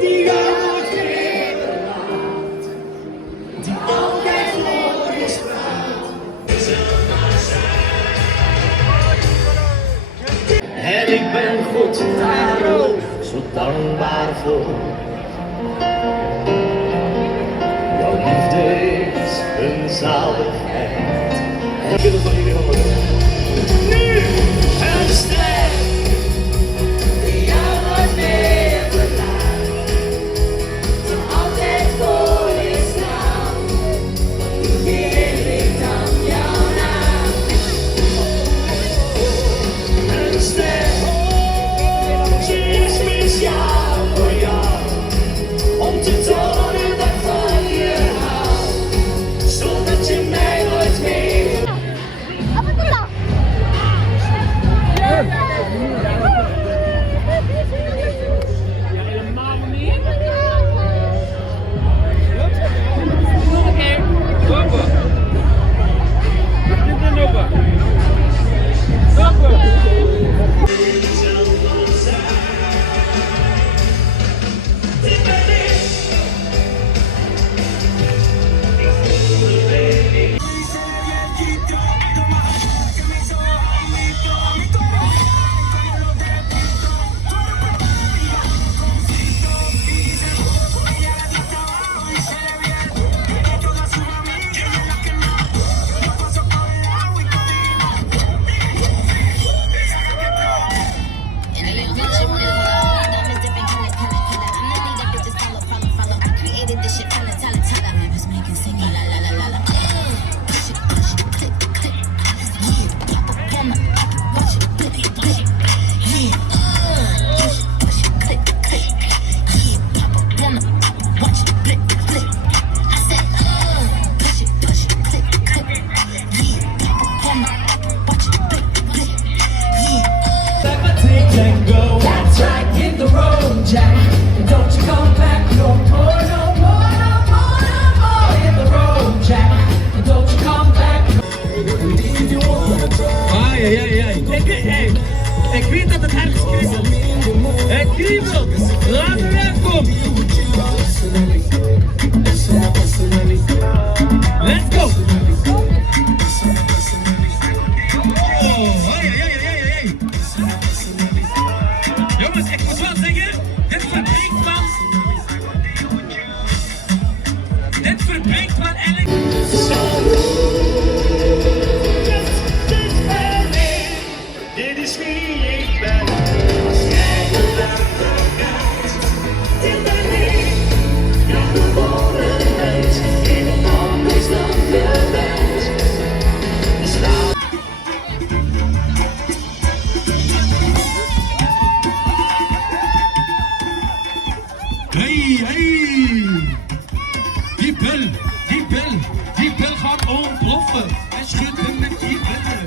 Die jou nooit meer verlaat, die altijd voor je spraat. En ik ben God daar ook zo dankbaar voor. Jouw liefde is een zaligheid. En ik wil het van jullie horen. Nu een ster die jou nooit meer verlaat, die altijd voor je staat. Hier ligt aan jouw naam. Een ster, ze is speciaal voor jou, om te tonen dat van je hou, zodat je mij nooit meer. That's right, hit the road, Jack. Don't you come back no more, no more, no more, no more. Hit the road, Jack. Don't you come back. Ai, ai, ai. Ik weet dat het ergens kriebelt. Het kriebelt. Laat me wegkomen. Let's go. Oh, ai, ai, ai, ai, ai. Jongens, ik moet wel zeggen, dit verbreekt van eigenlijk. Dit is wie ik ben. Als jij de dag vergaat, dit ben ik. Jouw geborenheid in een anders dan je bent. Dus laat. Hey, hey! Die bel gaat ontploffen. En schudt hem met die bel.